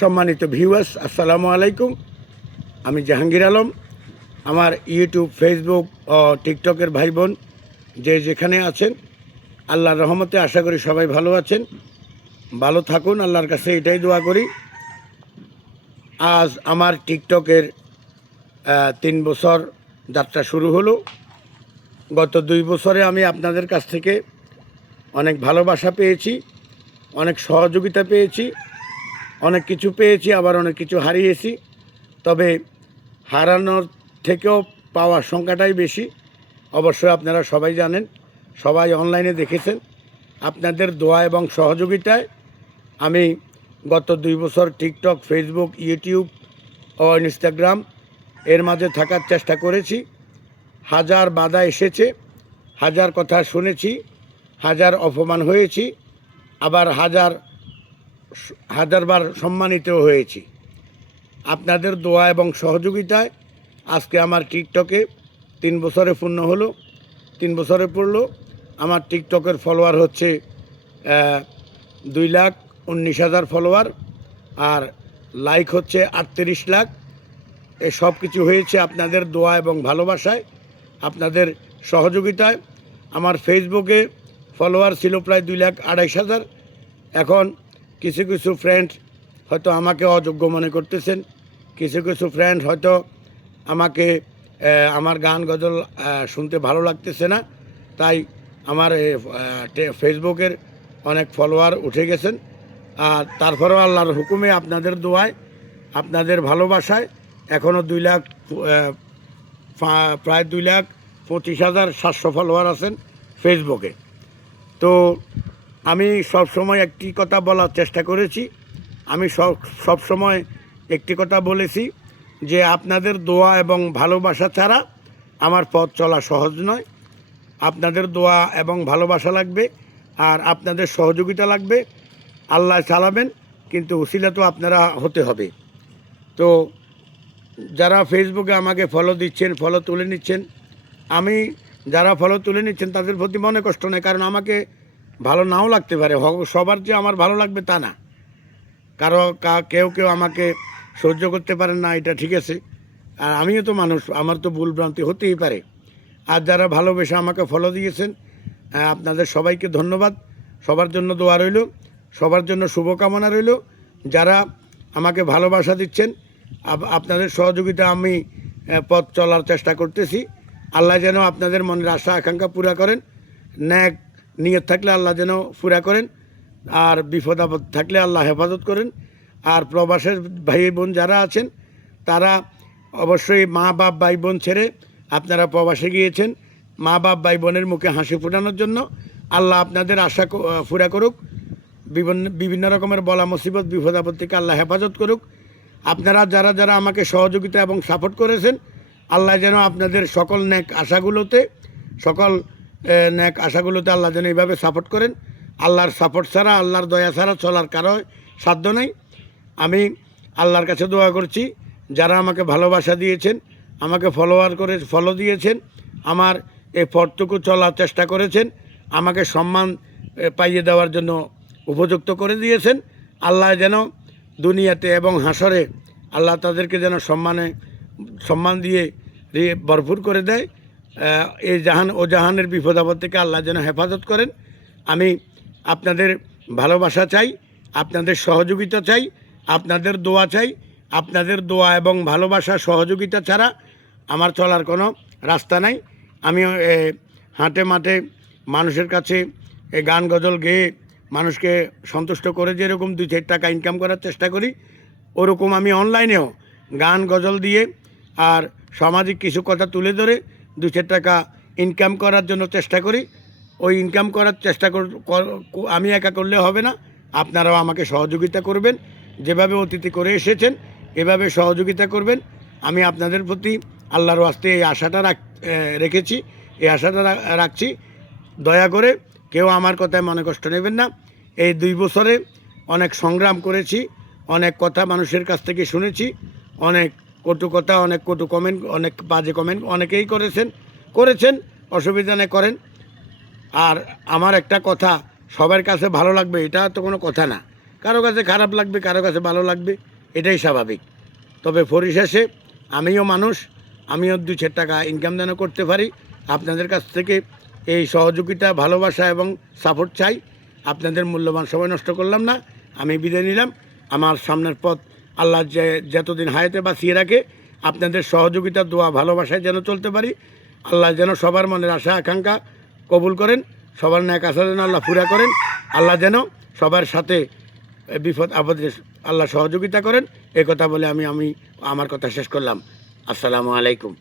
সম্মানিত ভিউয়ার্স, আসসালামু আলাইকুম। আমি জাহাঙ্গীর আলম। আমার ইউটিউব, ফেসবুক ও টিকটকের ভাই বোন যে যেখানে আছেন, আল্লাহর রহমতে আশা করি সবাই ভালো আছেন, ভালো থাকুন। আল্লাহর কাছে এটাই দোয়া করি। আজ আমার টিকটকের 3 বছর যাত্রা শুরু হলো। গত 2 বছরে আমি আপনাদের কাছ থেকে অনেক ভালোবাসা পেয়েছি, অনেক সহযোগিতা পেয়েছি, অনেক কিছু পেয়েছি, আবার অনেক কিছু হারিয়েছি। তবে হারানোর থেকেও পাওয়ার সংখ্যাটাই বেশি। অবশ্যই আপনারা সবাই জানেন, সবাই অনলাইনে দেখেছেন। আপনাদের দোয়া এবং সহযোগিতায় আমি গত 2 বছর টিকটক, ফেসবুক, ইউটিউব ও ইনস্টাগ্রাম এর মাঝে থাকার চেষ্টা করেছি। হাজার বাধা এসেছে, হাজার কথা শুনেছি, হাজার অপমান হয়েছি, আবার হাজারবার সম্মানিতও হয়েছি। আপনাদের দোয়া এবং সহযোগিতায় আজকে আমার টিকটকে 3 বছরে পূর্ণ হলো। 3 বছরে পড়লো। আমার টিকটকের ফলোয়ার হচ্ছে 2,19,000 ফলোয়ার, আর লাইক হচ্ছে 38 লাখ। এ সব কিছু হয়েছে আপনাদের দোয়া এবং ভালোবাসায়, আপনাদের সহযোগিতায়। আমার ফেসবুকে ফলোয়ার ছিল প্রায় 2,28,000। এখন কিছু কিছু ফ্রেন্ড হয়তো আমাকে অযোগ্য মনে করতেছেন, কিছু কিছু ফ্রেন্ড হয়তো আমাকে আমার গান গজল শুনতে ভালো লাগতেছে না, তাই আমার ফেসবুকের অনেক ফলোয়ার উঠে গেছেন। আর তারপরেও আল্লাহর হুকুমে, আপনাদের দোয়ায়, আপনাদের ভালোবাসায় এখনও প্রায় 2,25,700 ফলোয়ার আছেন ফেসবুকে। তো আমি সবসময় একটি কথা বলার চেষ্টা করেছি। আমি সবসময় একটি কথা বলেছি যে আপনাদের দোয়া এবং ভালোবাসা ছাড়া আমার পথ চলা সহজ নয়। আপনাদের দোয়া এবং ভালোবাসা লাগবে, আর আপনাদের সহযোগিতা লাগবে। আল্লাহ চালাবেন, কিন্তু উসিলা তো আপনারা হতে হবে। তো যারা ফেসবুকে আমাকে ফলো দিচ্ছেন, ফলো তুলে নিচ্ছেন, আমি যারা ফলো তুলে নিচ্ছেন তাদের প্রতি মনে কষ্ট নেই, কারণ আমাকে ভালো নাও লাগতে পারে। সবার যে আমার ভালো লাগবে তা না। কেউ কেউ আমাকে সহ্য করতে পারেন না, এটা ঠিক আছে। আর আমিও তো মানুষ, আমার তো ভুল ভ্রান্তি হতেই পারে। আর যারা ভালোবেসে আমাকে ফলো দিয়েছেন, আপনাদের সবাইকে ধন্যবাদ। সবার জন্য দোয়া রইল, সবার জন্য শুভকামনা রইল। যারা আমাকে ভালোবাসা দিচ্ছেন, আপনাদের সহযোগিতা আমি পথ চলার চেষ্টা করতেছি। আল্লাহ যেন আপনাদের মনের আশা আকাঙ্ক্ষা পুরা করেন। ন্যাক নিয়ত থাকলে আল্লাহ যেন পুরা করেন, আর বিপদ আপদ থাকলে আল্লাহ হেফাজত করেন। আর প্রবাসের ভাই বোন যারা আছেন, তারা অবশ্যই মা বাপ ভাই বোন ছেড়ে আপনারা প্রবাসে গিয়েছেন। মা বাপ ভাই বোনের মুখে হাসি ফোটানোর জন্য আল্লাহ আপনাদের আশা পুরা করুক। বিভিন্ন রকমের বলা মুসিবত, বিপদ আপদ থেকে আল্লাহ হেফাজত করুক। আপনারা যারা যারা আমাকে সহযোগিতা এবং সাপোর্ট করেছেন, আল্লাহ যেন আপনাদের সকল ন্যাক আশাগুলোতে আল্লাহ যেন এইভাবে সাপোর্ট করেন। আল্লাহর সাপোর্ট ছাড়া, আল্লাহর দয়া ছাড়া চলার কারো সাধ্য নাই। আমি আল্লাহর কাছে দোয়া করছি, যারা আমাকে ভালোবাসা দিয়েছেন, আমাকে ফলো দিয়েছেন, আমার এই পথটুকু চলার চেষ্টা করেছেন, আমাকে সম্মান পাইয়ে দেওয়ার জন্য উপযুক্ত করে দিয়েছেন, আল্লাহ যেন দুনিয়াতে এবং হাসরে আল্লাহ তাদেরকে যেন সম্মান দিয়ে ভরপুর করে দেয়। এই জাহানের বিপদ আপদ থেকে আল্লাহ যেন হেফাজত করেন। আমি আপনাদের ভালোবাসা চাই, আপনাদের সহযোগিতা চাই, আপনাদের দোয়া চাই। আপনাদের দোয়া এবং ভালোবাসা, সহযোগিতা ছাড়া আমার চলার কোনো রাস্তা নাই। আমি হাটে মাঠে মানুষের কাছে গান গজল গেয়ে মানুষকে সন্তুষ্ট করে যেরকম 2-4 টাকা ইনকাম করার চেষ্টা করি, ওরকম আমি অনলাইনেও গান গজল দিয়ে আর সামাজিক কিছু কথা তুলে ধরে 2-4 টাকা ইনকাম করার জন্য চেষ্টা করি। ওই ইনকাম করার চেষ্টা আমি একা করলে হবে না, আপনারাও আমাকে সহযোগিতা করবেন। যেভাবে অতিথি করে এসেছেন, এভাবে সহযোগিতা করবেন। আমি আপনাদের প্রতি আল্লাহর ওয়াস্তে এই আশাটা রেখেছি, এই আশাটা রাখছি। দয়া করে কেউ আমার কথায় মনে কষ্ট নেবেন না। এই 2 বছরে অনেক সংগ্রাম করেছি, অনেক কথা মানুষের কাছ থেকে শুনেছি, অনেক কটু কথা, অনেক কটু কমেন্ট, অনেক বাজে কমেন্ট অনেকেই করেছেন। অসুবিধা নেই, করেন। আর আমার একটা কথা সবার কাছে ভালো লাগবে এটা তো কোনো কথা না, কারো কাছে খারাপ লাগবে, কারো কাছে ভালো লাগবে, এটাই স্বাভাবিক। তবে পরিশেষে আমিও মানুষ, আমিও 2-4 টাকা ইনকাম যেন করতে পারি। আপনাদের কাছ থেকে এই সহযোগিতা, ভালোবাসা এবং সাপোর্ট চাই। আপনাদের মূল্যবান সময় নষ্ট করলাম না, আমি বিদায় নিলাম। আমার সামনের পথ আল্লাহ যতদিন হায়াতে বাঁচিয়ে রাখে, আপনাদের সহযোগিতা, দোয়া, ভালোবাসায় যেন চলতে পারি। আল্লাহ যেন সবার মনের আশা আকাঙ্ক্ষা কবুল করেন, সবার ন্যাক আশা যেন আল্লাহ পুরা করেন। আল্লাহ যেন সবার সাথে বিপদ আপদে আল্লাহ সহযোগিতা করেন। এই কথা বলে আমি আমার কথা শেষ করলাম। আসসালামু আলাইকুম।